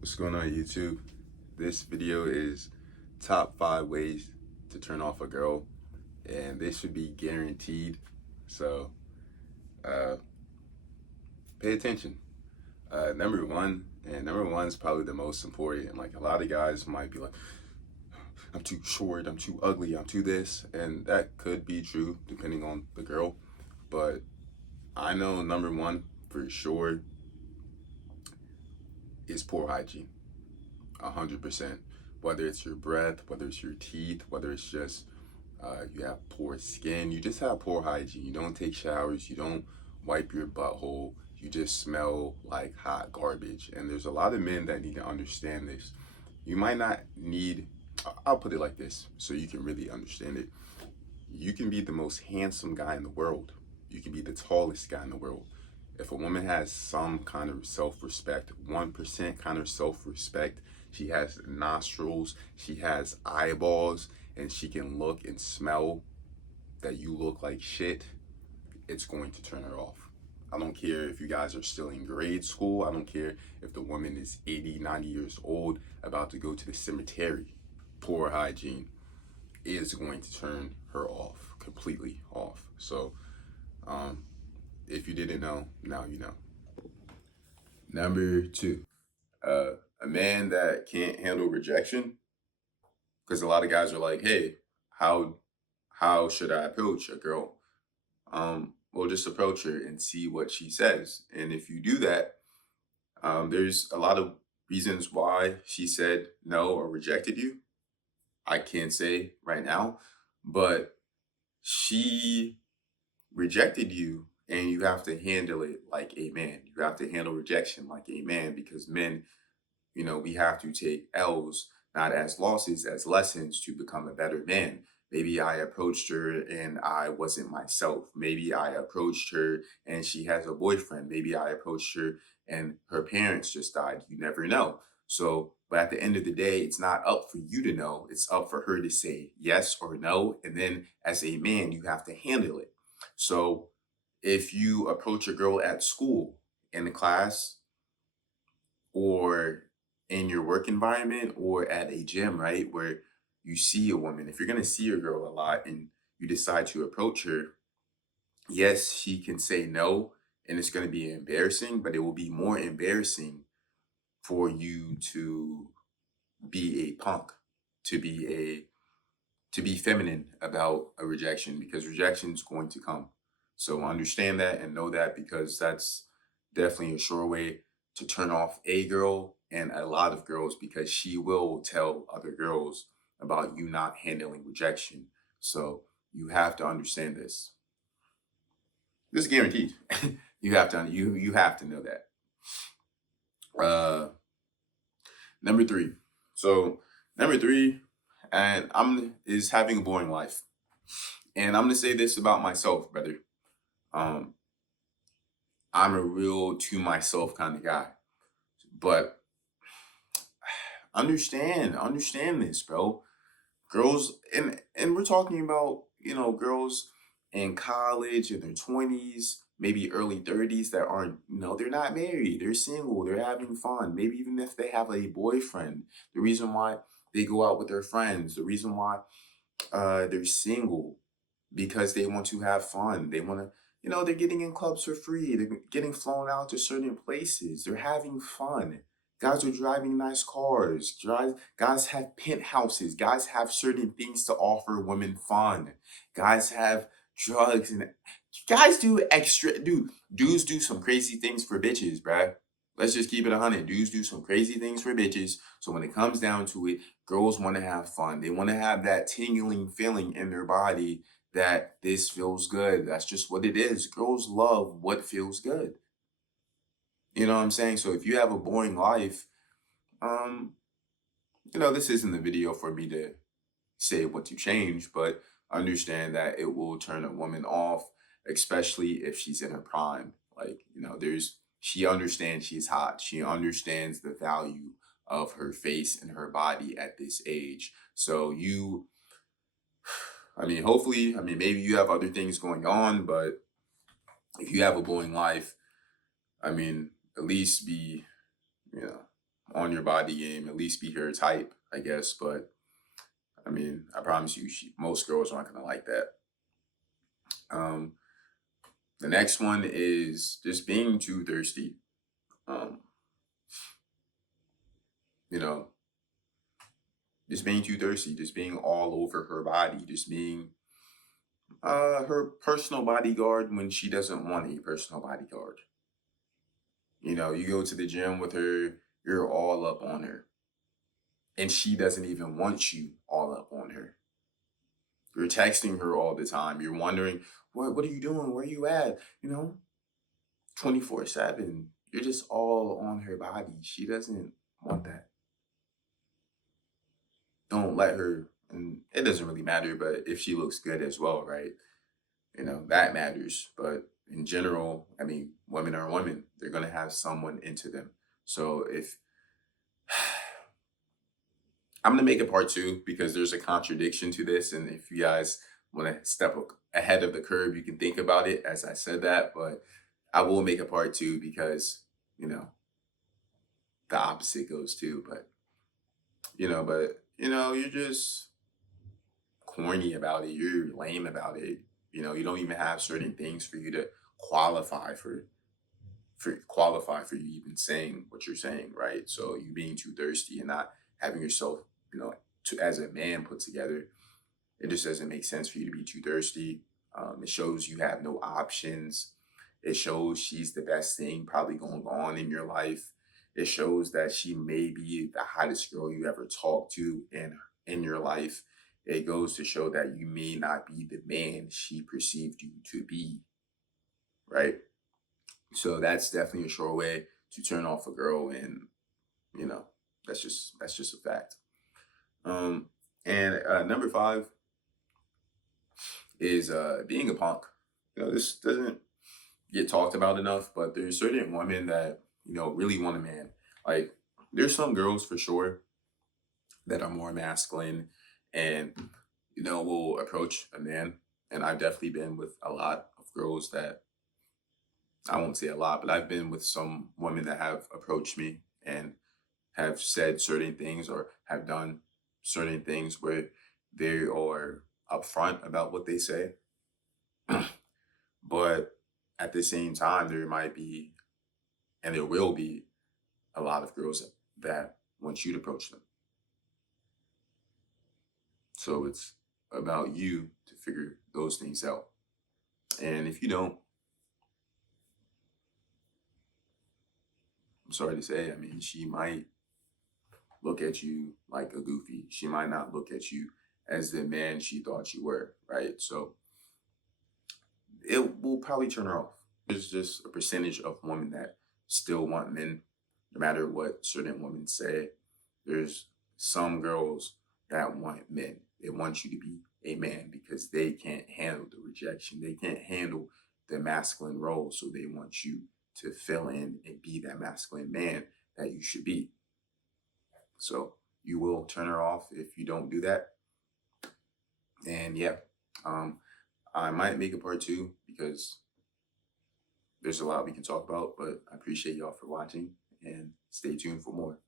What's going on YouTube? This video is top 5 ways to turn off a girl, and this should be guaranteed. So uh, pay attention. Number one is probably the most important. Like, a lot of guys might be like, I'm too short, I'm too ugly, I'm too this, and that could be true depending on the girl. But I know number one for sure is poor hygiene. 100%. Whether it's your breath, whether it's your teeth, whether it's just you have poor skin, you just have poor hygiene. You don't take showers, you don't wipe your butthole, you just smell like hot garbage. And there's a lot of men that need to understand this. You might not need, I'll put it like this so you can really understand it. You can be the most handsome guy in the world, you can be the tallest guy in the world. If a woman has some kind of self-respect, 1% kind of self-respect, she has nostrils, she has eyeballs, and she can look and smell that you look like shit, it's going to turn her off. I don't care if you guys are still in grade school. I don't care if the woman is 80, 90 years old, about to go to the cemetery. Poor hygiene is going to turn her off, completely off. So, if you didn't know, now you know. Number two, a man that can't handle rejection, because a lot of guys are like, hey, how how should I approach a girl? Well, just approach her and see what she says. And if you do that, there's a lot of reasons why she said no or rejected you. I can't say right now, but she rejected you, and you have to handle it like a man. You have to handle rejection like a man, because men, we have to take L's not as losses, as lessons to become a better man. Maybe I approached her and I wasn't myself. Maybe I approached her and she has a boyfriend. Maybe I approached her and her parents just died. You never know. So, but at the end of the day, it's not up for you to know. It's up for her to say yes or no. And then as a man, you have to handle it. So if you approach a girl at school, in the class, or in your work environment, or at a gym, right? Where you see a woman, if you're going to see a girl a lot and you decide to approach her, yes, she can say no and it's going to be embarrassing, but it will be more embarrassing for you to be a punk, to be to be feminine about a rejection, because rejection is going to come. So understand that and know that, because that's definitely a sure way to turn off a girl and a lot of girls, because she will tell other girls about you not handling rejection. So you have to understand this. This is guaranteed. You have to know that. Number three. So number three, and I'm is having a boring life. And I'm gonna say this about myself, brother. Um, I'm a real to myself kind of guy. But understand this, bro. Girls, and we're talking about, girls in college in their 20s, maybe early 30s, that aren't, they're not married, they're single, they're having fun. Maybe even if they have a boyfriend, the reason why they go out with their friends, the reason why they're single, because they want to have fun. They want to, they're getting in clubs for free. They're getting flown out to certain places. They're having fun. Guys are driving nice cars. Guys have penthouses. Guys have certain things to offer women fun. Guys have drugs, and guys do extra. Dudes do some crazy things for bitches, bruh. Let's just keep it 100. Dudes do some crazy things for bitches. So when it comes down to it, girls want to have fun. They want to have that tingling feeling in their body that this feels good. That's just what it is. Girls love what feels good. You know what I'm saying? So if you have a boring life, um, this isn't the video for me to say what to change, but understand that it will turn a woman off, especially if she's in her prime. Like, she understands she's hot. She understands the value of her face and her body at this age. So hopefully, maybe you have other things going on, but if you have a boring life, at least be, you know, on your body game, at least be her type, I guess. But I mean, I promise you, most girls aren't gonna like that. Um, the next one is just being too thirsty. Um, you know, just being too thirsty, just being all over her body, just being her personal bodyguard when she doesn't want a personal bodyguard. You know, you go to the gym with her, you're all up on her, and she doesn't even want you all up on her. You're texting her all the time. You're wondering, what are you doing? Where are you at? You know, 24/7. You're just all on her body. She doesn't want that. Don't let her, and it doesn't really matter, but if she looks good as well, right? You know, that matters. But in general, I mean, women are women. They're going to have someone into them. So if I'm going to make a part two because there's a contradiction to this. And if you guys want to step ahead of the curve, you can think about it as I said that. But I will make a part two because, you know, the opposite goes too. But you're just corny about it. You're lame about it. You know, you don't even have certain things for you to qualify for you even saying what you're saying, right? So you being too thirsty and not having yourself, to as a man put together, it just doesn't make sense for you to be too thirsty. It shows you have no options. It shows she's the best thing probably going on in your life. It shows that she may be the hottest girl you ever talked to in your life. It goes to show that you may not be the man she perceived you to be, right? So that's definitely a sure way to turn off a girl, and you know that's just a fact. Um, and number five is being a punk. This doesn't get talked about enough, but there's certain women that really want a man. Like there's some girls for sure that are more masculine and will approach a man. And I've definitely been with a lot of girls that I won't say a lot, but I've been with some women that have approached me and have said certain things or have done certain things where they are upfront about what they say. But at the same time, there might be, and there will be, a lot of girls that want you to approach them. So it's about you to figure those things out. And if you don't, I'm sorry to say, I mean, she might look at you like a goofy. She might not look at you as the man she thought you were, right? So it will probably turn her off. There's just a percentage of women that still want men, no matter what certain women say. There's some girls that want men. They want you to be a man because they can't handle the rejection. They can't handle the masculine role. So they want you to fill in and be that masculine man that you should be. So you will turn her off if you don't do that. And yeah, I might make a part two because there's a lot we can talk about, but I appreciate y'all for watching and stay tuned for more.